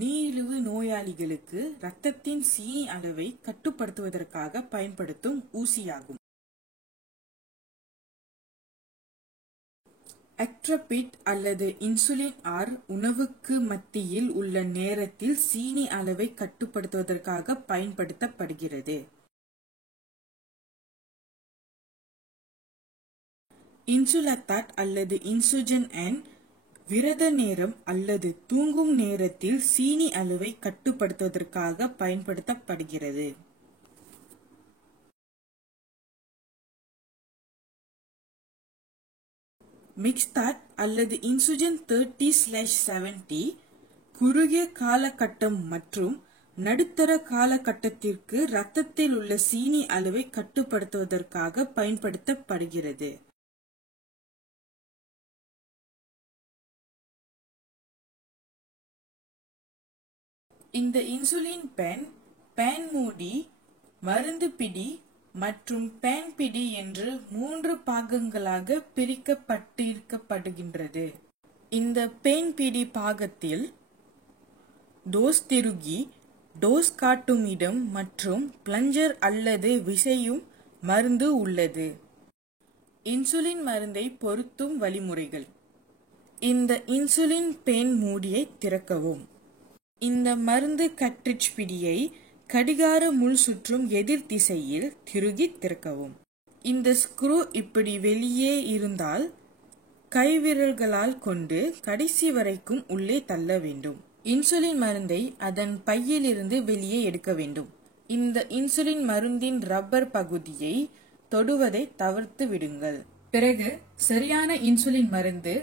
நீரிழிவு நோயாளிகளுக்கு இரத்தத்தின் சீனி அளவை கட்டுப்படுத்துவதற்காக பயன்படுத்தும் ஊசியாகும். அக்ட்ரபிட் அல்லது இன்சுலின் ஆர் உணவுக்கு மத்தியில் உள்ள நேரத்தில் சீனி அளவை கட்டுப்படுத்துவதற்காக பயன்படுத்தப்படுகிறது. இன்சுலத்தாட் அல்லது இன்சுஜன் என் விரத நேரம் அல்லது தூங்கும் நேரத்தில் சீனி அளவை கட்டுப்படுத்துவதற்காக பயன்படுத்தப்படுகிறது. மிக்ஸ்தாட் அல்லது இன்சுஜன் 30/70 குறுகிய காலகட்டம் மற்றும் நடுத்தர காலகட்டத்திற்கு இரத்தத்தில் உள்ள சீனி அளவை கட்டுப்படுத்துவதற்காக பயன்படுத்தப்படுகிறது. இந்த இன்சுலின் பேன் மூடி, மருந்து பிடி மற்றும் பேன் பிடி என்று 3 பாகங்களாக பிரிக்கப்பட்டிருக்கப்படுகின்றது. இந்த பேன் பிடி பாகத்தில் டோஸ் திருகி, டோஸ் காட்டும் இடம் மற்றும் பிளஞ்சர் அல்லது விசையும் மருந்து உள்ளது. இன்சுலின் மருந்தை பொருத்தும் வழிமுறைகள். இந்த இன்சுலின் பேன் மூடியை திறக்கவும். இந்த மருந்து கட்ரிட்ஜ் பிடியை கடிகார முள் சுற்றும் எதிர் திசையில் திருகி திறக்கவும். இந்த ஸ்க்ரூ இப்படி வெளியே இருந்தால் கைவிரல்களால் கொண்டு கடைசி வரைக்கும் உள்ளே தள்ள வேண்டும். இன்சுலின் மருந்தை அதன் பையிலிருந்து வெளியே எடுக்க வேண்டும். இந்த இன்சுலின் மருந்தின் ரப்பர் பகுதியை தொடுவதை தவிர்த்து விடுங்கள். பிறகு சரியான இன்சுலின் மருந்து,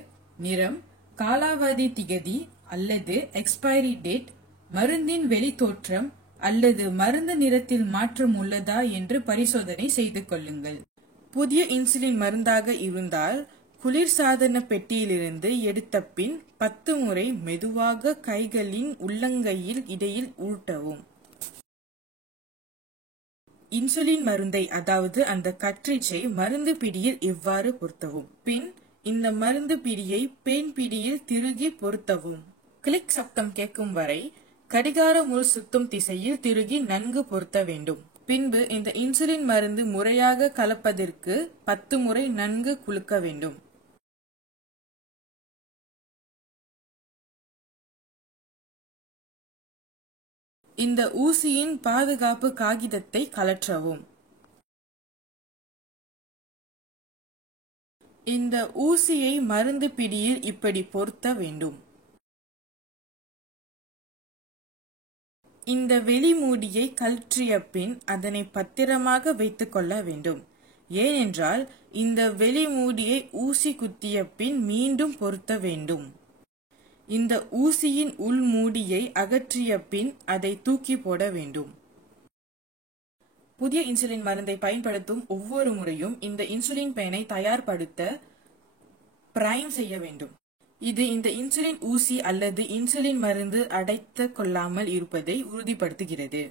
நிறம், காலாவதி திகதி அல்லது எக்ஸ்பைரி டேட், மருந்தின் வெளித்தோற்றம் அல்லது மருந்து நிறத்தில் மாற்றம் உள்ளதா என்று பரிசோதனை செய்து கொள்ளுங்கள். புதிய இன்சுலின் மருந்தாக இருந்தால் குளிர்சாதன பெட்டியிலிருந்து எடுத்த பின் 10 முறை மெதுவாக கைகளின் உள்ளங்கையில் இடையில் உருட்டவும். இன்சுலின் மருந்தை அதாவது அந்த கட்ரிட்ஜை மருந்து பிடியில் இவ்வாறு பொருத்தவும். பின் இந்த மருந்து பிடியை பேன் பிடியில் திருகி பொருத்தவும். கிளிக் சப்தம் கேட்கும் வரை கடிகார முள் சுத்தும் திசையில் திருகி நன்கு பொருத்த வேண்டும். பின்பு இந்த இன்சுலின் மருந்து முறையாக கலப்பதற்கு 10 முறை நன்கு குலுக்க வேண்டும். இந்த ஊசியின் பாதுகாப்பு காகிதத்தை கழற்றவும். இந்த ஊசியை மருந்து பிடியில் இப்படி பொருத்த வேண்டும். இந்த வெளிமூடியை கழற்றிய பின் அதனை பத்திரமாக வைத்துக் கொள்ள வேண்டும். ஏனென்றால் இந்த வெளிமூடியை ஊசி குத்திய பின் மீண்டும் பொருத்த வேண்டும். இந்த ஊசியின் உள் மூடியை அகற்றிய பின் அதை தூக்கி போட வேண்டும். புதிய இன்சுலின் மருந்தை பயன்படுத்தும் ஒவ்வொரு முறையும் இந்த இன்சுலின் பேனை தயார்படுத்த பிரைம் செய்ய வேண்டும். இது இந்த இன்சுலின் ஊசி அல்லது இன்சுலின் மருந்து அடைத்து கொள்ளாமல் இருப்பதை உறுதிப்படுத்துகிறது.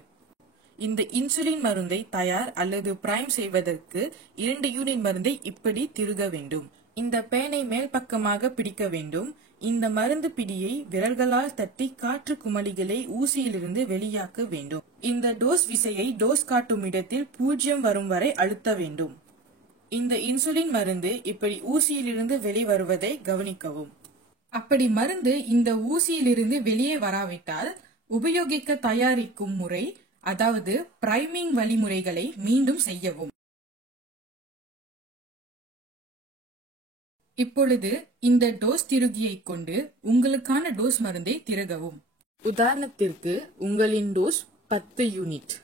இந்த இன்சுலின் மருந்தை தயார் அல்லது பிரைம் செய்வதற்கு 2 யூனிட் மருந்தை இப்படி திருக வேண்டும். இந்த பேனை மேல் பக்கமாக பிடிக்க வேண்டும். இந்த மருந்து பிடியை விரல்களால் தட்டி காற்று குமிழிகளை ஊசியிலிருந்து வெளியாக்க வேண்டும். இந்த டோஸ் விசையை டோஸ் காட்டும் இடத்தில் 0 வரும் வரை அழுத்த வேண்டும். இந்த இன்சுலின் மருந்து இப்படி ஊசியிலிருந்து வெளிவருவதை கவனிக்கவும். அப்படி மருந்து இந்த ஊசியிலிருந்து வெளியே வராவிட்டால் உபயோகிக்க தயாரிக்கும் முறை அதாவது பிரைமிங் வழிமுறைகளை மீண்டும் செய்யவும். இப்பொழுது இந்த டோஸ் திருகியை கொண்டு உங்களுக்கான டோஸ் மருந்தை திருகவும். உதாரணத்திற்கு உங்களின் டோஸ் 10 யூனிட்.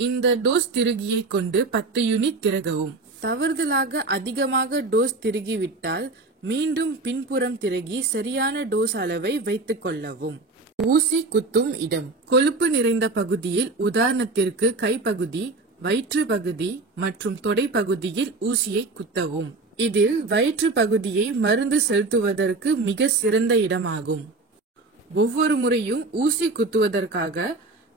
இந்த டோஸ் திருகியை கொண்டு 10 யூனிட் திருகவும். தவறுதலாக அதிகமாக டோஸ் திருகிவிட்டால் மீண்டும் பின்புறம் திருகி சரியான டோஸ் அளவை வைத்துக் கொள்ளவும். ஊசி குத்தும் இடம். கொழுப்பு நிறைந்த பகுதியில் உதாரணத்திற்கு கைப்பகுதி, வயிற்று பகுதி மற்றும் தொடை பகுதியில் ஊசியை குத்தவும். இதில் வயிற்று பகுதியை மருந்து செலுத்துவதற்கு மிக சிறந்த இடமாகும். ஒவ்வொரு முறையும் ஊசி குத்துவதற்காக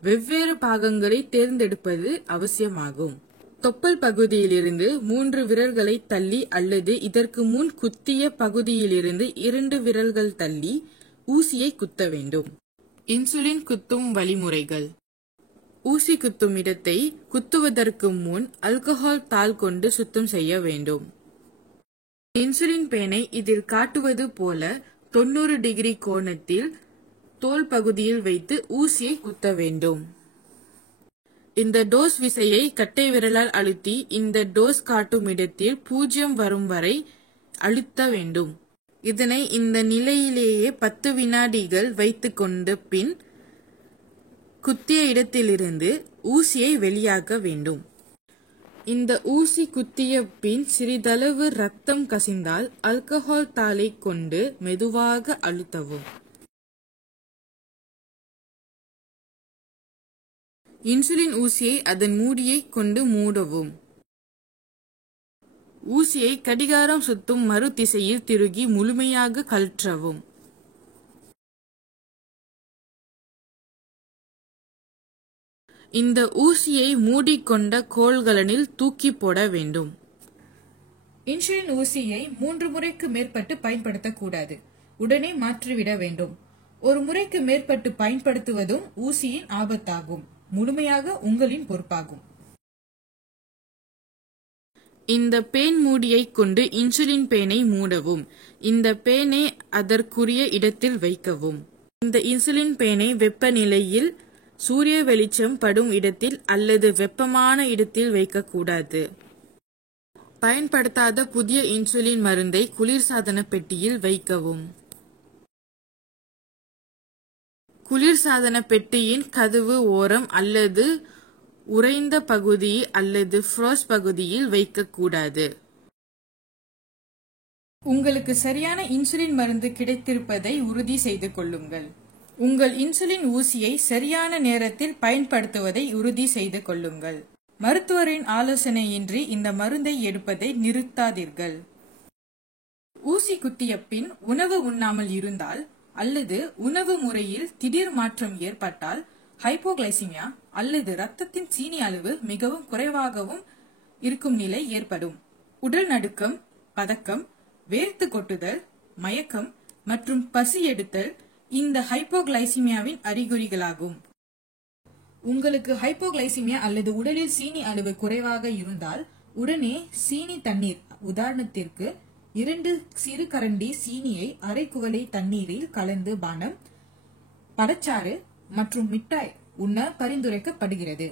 வெவ்வேறு பாகங்களை தேர்ந்தெடுப்பது அவசியமாகும். தொப்பல் பகுதியிலிருந்து 3 விரல்களை தள்ளி அல்லது இதற்கு முன் குத்திய பகுதியிலிருந்து 2 விரல்கள் தள்ளி ஊசியை குத்த வேண்டும். இன்சுலின் குத்தும் வழிமுறைகள். ஊசி குத்தும் இடத்தை குத்துவதற்கு முன் ஆல்கஹால் தாள் கொண்டு சுத்தம் செய்ய வேண்டும். இன்சுலின் பேனை இதில் காட்டுவது போல 90 டிகிரி கோணத்தில் தோல் பகுதியில் வைத்து ஊசியை குத்த வேண்டும். இந்த டோஸ் விசையை கட்டை விரலால் அழுத்தி இந்த டோஸ் காட்டும் இடத்தில் 0 வரும் வரை அழுத்த வேண்டும். இதனை இந்த நிலையிலேயே 10 வினாடிகள் வைத்துக்கொண்டு பின் குத்திய இடத்திலிருந்து ஊசியை வெளியாக வேண்டும். இந்த ஊசி குத்திய பின் சிறிதளவு ரத்தம் கசிந்தால் ஆல்கஹால் தாளை கொண்டு மெதுவாக அழுத்தவும். இன்சுலின் ஊசியை அதன் மூடியை கொண்டு மூடவும். ஊசியை கடிகாரம் சுத்தும் மறு திசையில் திருகி முழுமையாக கழற்றவும். இந்த ஊசியை மூடிக்கொண்ட கோல்கலனில் தூக்கி போட வேண்டும். இன்சுலின் ஊசியை 3 முறைக்கு மேற்பட்டு பயன்படுத்தக்கூடாது. உடனே மாற்றிவிட வேண்டும். ஒரு முறைக்கு மேற்பட்டு பயன்படுத்துவதும் ஊசியின் ஆபத்தாகும். முழுமையாக உங்களின் பொறுப்பாகும். இந்த பேன் மூடியை கொண்டு இன்சுலின் பேனை மூடவும். இந்த பேனை அதற்குரிய இடத்தில் வைக்கவும். இந்த இன்சுலின் பேனை வெப்பநிலையில் சூரிய வெளிச்சம் படும் இடத்தில் அல்லது வெப்பமான இடத்தில் வைக்கக்கூடாது. பயன்படுத்தாத புதிய இன்சுலின் மருந்தை குளிர்சாதன பெட்டியில் வைக்கவும். குளிர்சாதன பெட்டியின் கதவு ஓரம் அல்லது உறைந்த பகுதி அல்லது ஃப்ரோஸ்ட் பகுதியில் வைக்கக்கூடாது. உங்களுக்கு சரியான இன்சுலின் மருந்து கிடைத்திருப்பதை உறுதி செய்து கொள்ளுங்கள். உங்கள் இன்சுலின் ஊசியை சரியான நேரத்தில் பயன்படுத்துவதை உறுதி செய்து கொள்ளுங்கள். மருத்துவரின் ஆலோசனையின்றி இந்த மருந்தை எடுப்பதை நிறுத்தாதீர்கள். ஊசி குத்திய பின் உணவு உண்ணாமல் இருந்தால் அல்லது உணவு முறையில் திடீர் மாற்றம் ஏற்பட்டால் ஹைப்போகிளைசிமியா அல்லது இரத்தத்தின் சீனி அளவு மிகவும் குறைவாகவும் இருக்கும் நிலை ஏற்படும். உடல் நடுக்கம், பதக்கம், வேர்த்து கொட்டுதல், மயக்கம் மற்றும் பசி எடுத்தல் இந்த ஹைப்போகிளைசிமியாவின் அறிகுறிகளாகும். உங்களுக்கு ஹைப்போகிளைசிமியா அல்லது உடலில் சீனி அளவு குறைவாக இருந்தால் உடனே சீனி தண்ணீர், உதாரணத்திற்கு 2 சிறு கரண்டி சீனியை அரை குவளை தண்ணீரில் கலந்து பானம், பழச்சாறு மற்றும் மிட்டாய் உண்ண பரிந்துரைக்கப்படுகிறது.